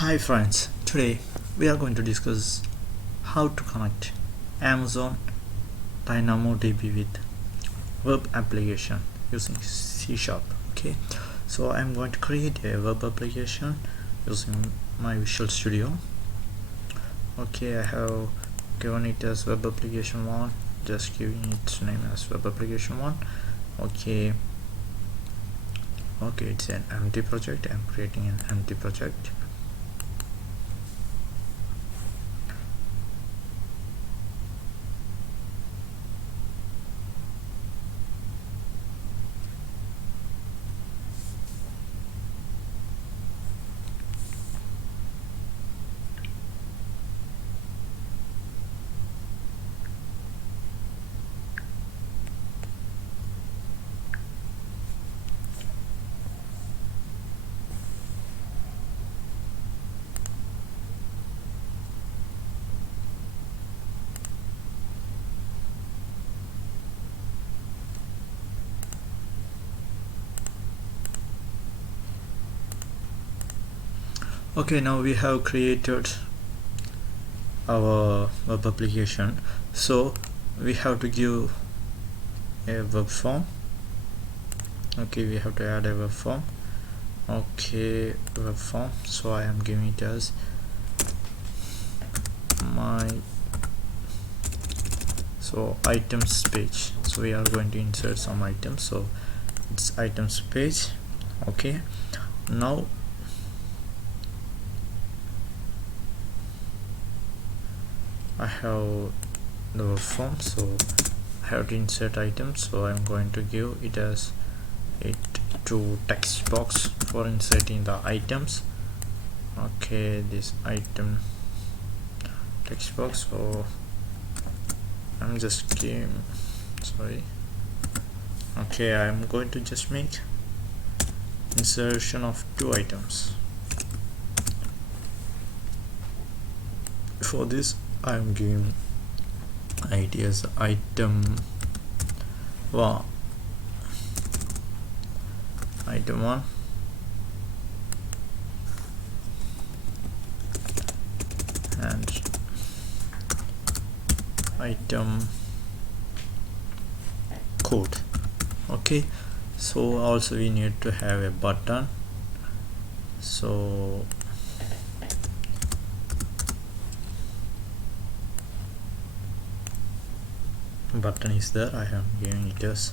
Hi friends, today we are going to discuss how to connect Amazon DynamoDB with web application using C#. Okay, so I'm going to create a web application using my Visual Studio. Okay, I have given it as web application 1, just giving its name as web application 1. Okay, it's an empty project. I'm creating an empty project. Okay, now we have created our web application, so we have to give a web form. Okay, we have to add a web form. Okay, web form, so I am giving it as my items page. So we are going to insert some items, so it's items page. Okay, now I have the web form, so I have to insert items, so I'm going to give it as it to text box for inserting the items. Okay, this item text box, so I'm just giving, okay, I'm going to just make insertion of 2 items. For this I'm giving it as item 1, and item code. Okay, so also we need to have a button, so button is there. I am giving it as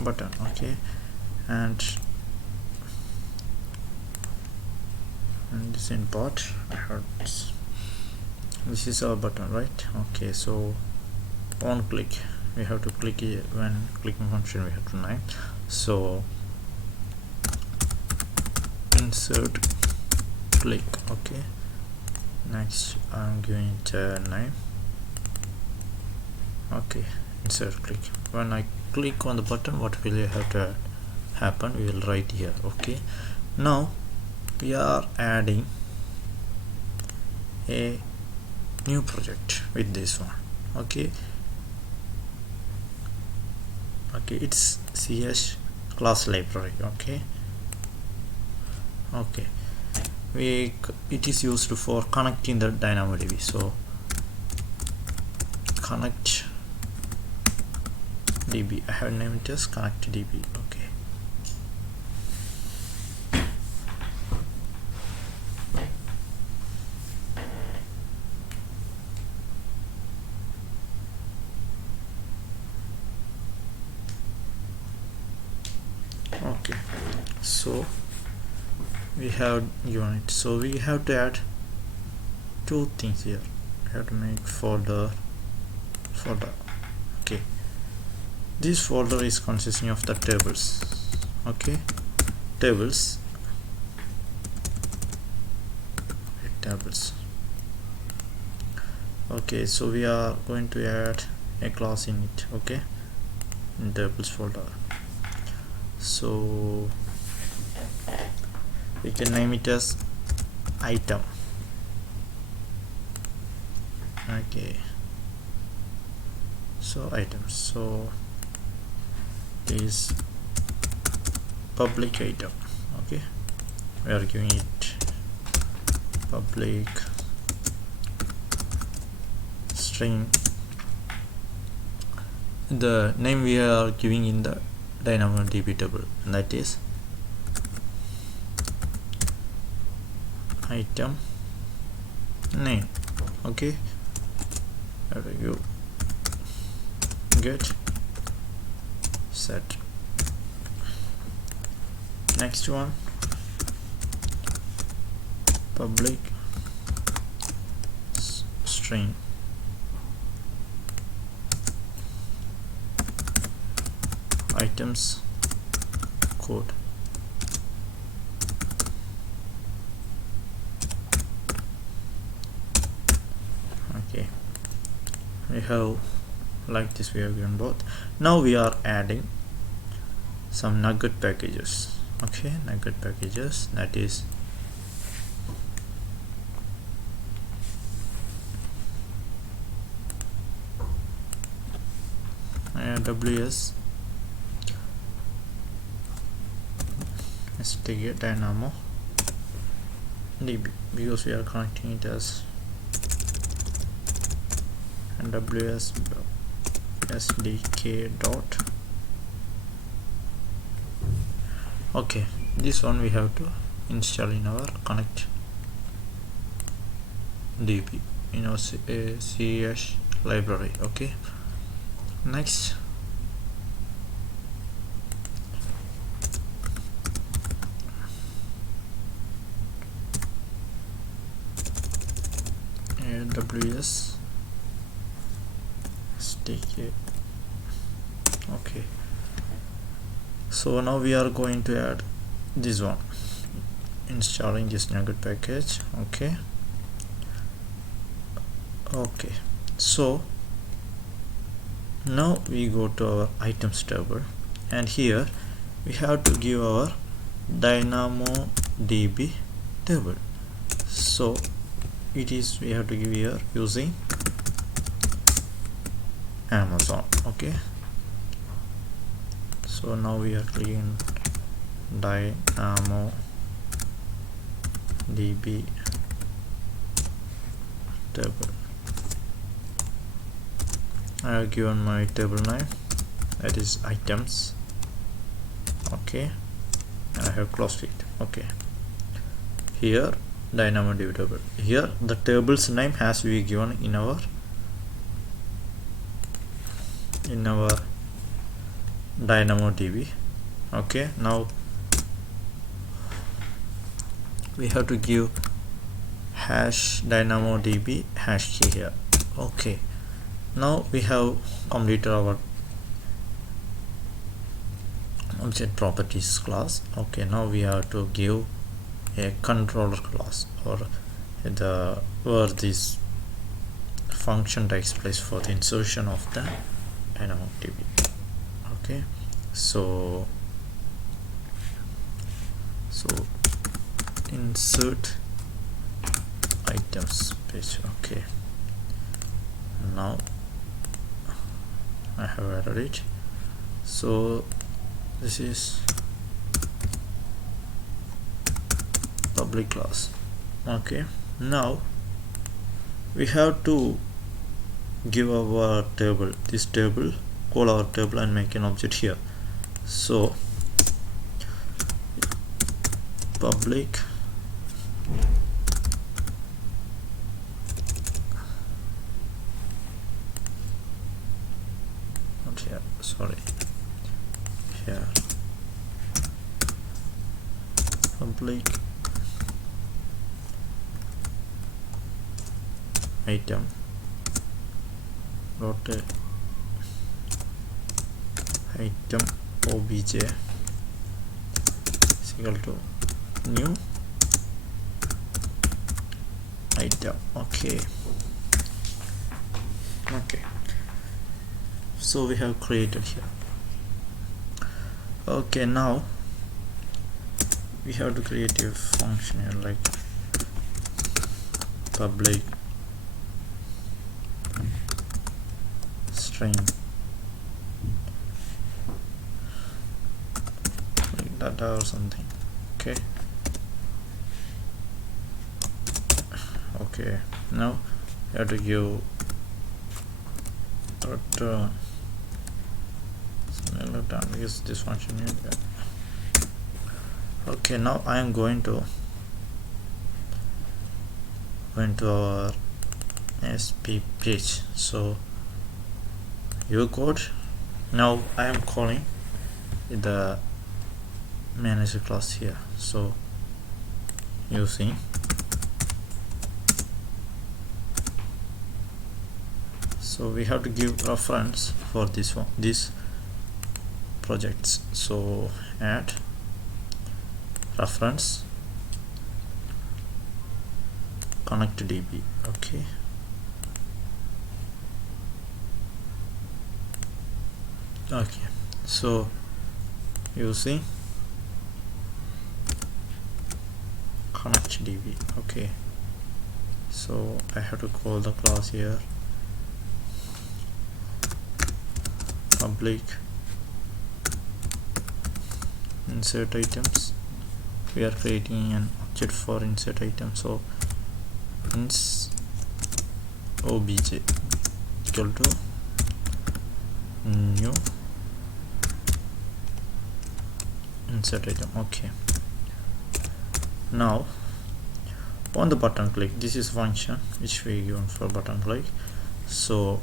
button. Okay, and this import, this is our button, right? Okay, so on click, we have to click it. When clicking function we have to name, so insert click. Okay, next I'm giving it a name. Okay, insert click. When I click on the button, what will have to happen? We will write here. Okay, now we are adding a new project with this one. Okay, it's CS class library. Okay, it is used for connecting the DynamoDB. So connect DB, I have named it as connect DB. Okay, so we have given it, so we have to add 2 things here. We have to make folder. Okay, this folder is consisting of the tables. Okay, tables. Okay, so we are going to add a class in it. Okay, in tables folder, so we can name it as item. Okay, so items, so is public item. Okay, we are giving it public string. The name we are giving in the DynamoDB table, and that is item name. Okay, there we go. Get set. Next one, public string items code. Okay, we have like this, we have given both. Now we are adding some nugget packages. Okay, nugget packages, that is AWS DynamoDB, because we are connecting it as AWS SDK dot. Okay, this one we have to install in our connect db in our CH library. Okay, next AWS SDK. Okay, so now we are going to add this one, installing this nugget package. Okay, so now we go to our items table, and here we have to give our DynamoDB table. So it is, we have to give here using Amazon. Okay, so now we are clicking DynamoDB table. I have given my table name, that is items. Okay, and I have closed it. Okay, here DynamoDB table. Here the table's name has to be given in our DynamoDB. Okay, now we have to give hash DynamoDB hash key here. Okay, now we have completed our object properties class. Okay, now we have to give a controller class, or the where this function takes place for the insertion of the DynamoDB. Okay, so insert items page. Okay, now I have added it. So this is public class. Okay, now we have to give our table, this table, call our table and make an object here. So public not here, sorry, here public item dot item obj is equal to new item. Okay, so we have created here. Okay, now we have to create a function here, like public string like data or something. Okay, Okay, now you have to give return return because this function is there. Okay, now I am going to our SP page. So your code, now I am calling the manager class here. So using so we have to give reference for this one, these projects. So add reference connect DB. Okay, so using connect DB. Okay, so I have to call the class here public insert items. We are creating an object for insert item. So ins obj equal to new insert item. Okay, now on the button click, this is function which we given for button click. So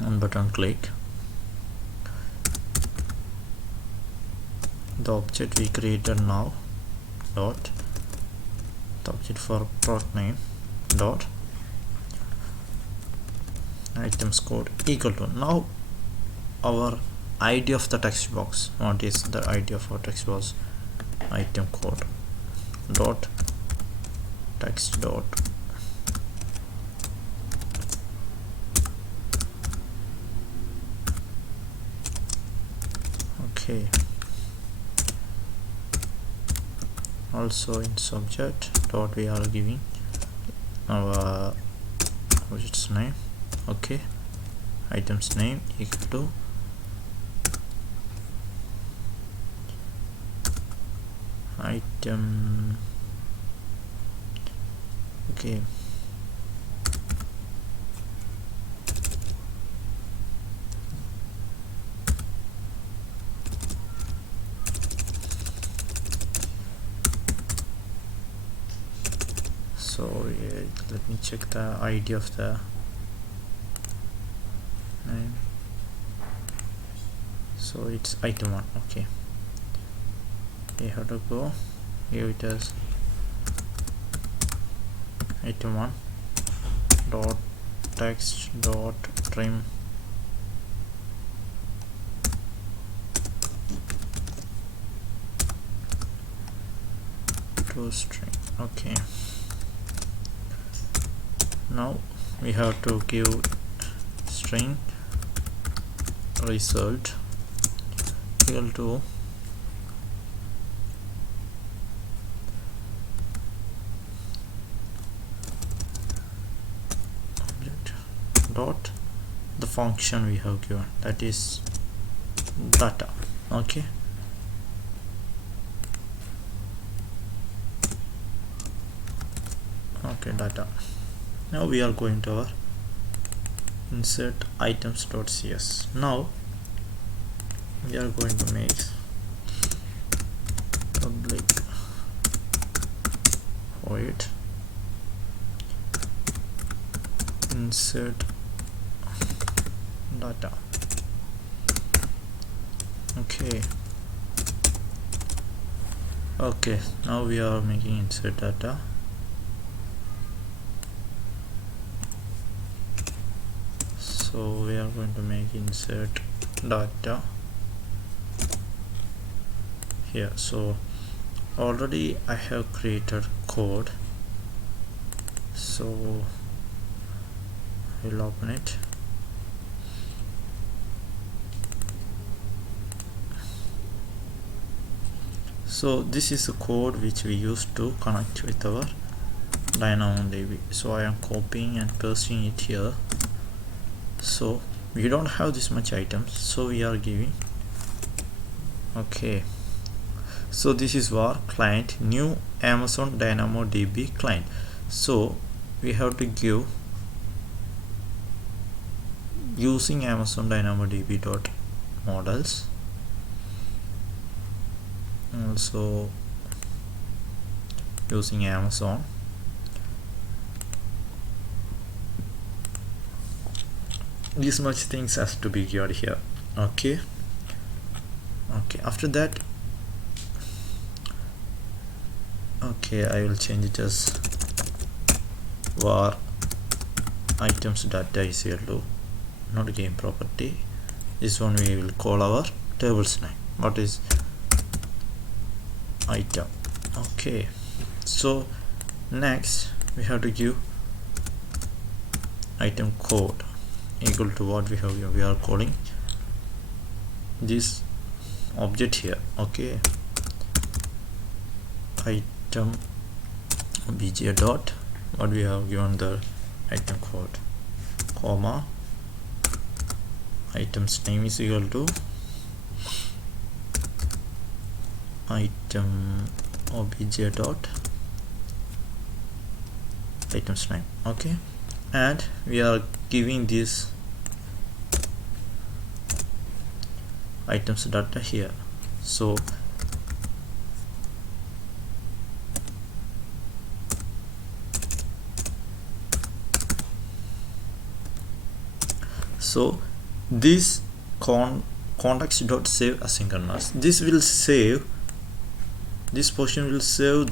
on button click, the object we created now dot the object for product name dot items code equal to, now our ID of the text box. What is the ID of our text box? Item code dot text dot okay. Also in subject dot we are giving our object's name. Okay, items name equal to item. Okay, so let me check the ID of the name. So it's item 1. Okay, we have to go give it as item 1 dot text dot trim to string. Okay, now we have to give string result equal to object dot the function we have given, that is data. Okay, data. Now we are going to our insert items.cs. Now we are going to make public void insert data. Okay, now we are making insert data. So we are going to make insert data here. So already I have created code, so I'll open it. So this is a code which we used to connect with our DynamoDB. So I am copying and pasting it here. So we don't have this much items, so we are giving. Okay, so this is our client, new Amazon DynamoDB client. So we have to give using Amazon DynamoDB dot models, also using Amazon. These much things has to be given here. Okay, after that, okay, I will change it as var items data is equal to not game property. This one we will call our tables name. What is item? Okay, so next we have to give item code equal to what we have here. We are calling this object here. Okay, item bj dot what we have given the item code, comma, item's name is equal to item obj dot items name. Okay, and we are giving this items data here. So this context dot save asynchronous, this will save, this portion will save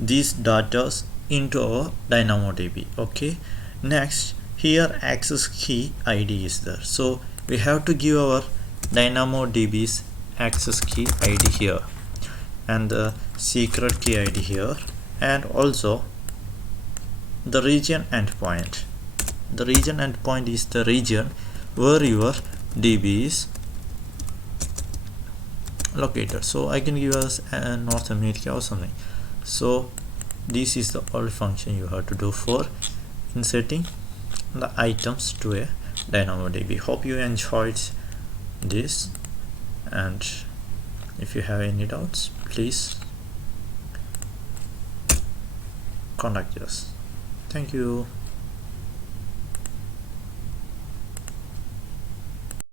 these data into our DynamoDB. Okay, next here access key ID is there, so we have to give our DynamoDB's access key ID here and the secret key ID here, and also the region endpoint. The region endpoint is the region where your DB is located. So I can give us North America or something. So this is the only function you have to do for inserting the items to a DynamoDB. Hope you enjoyed this, and if you have any doubts, please contact us. Thank you.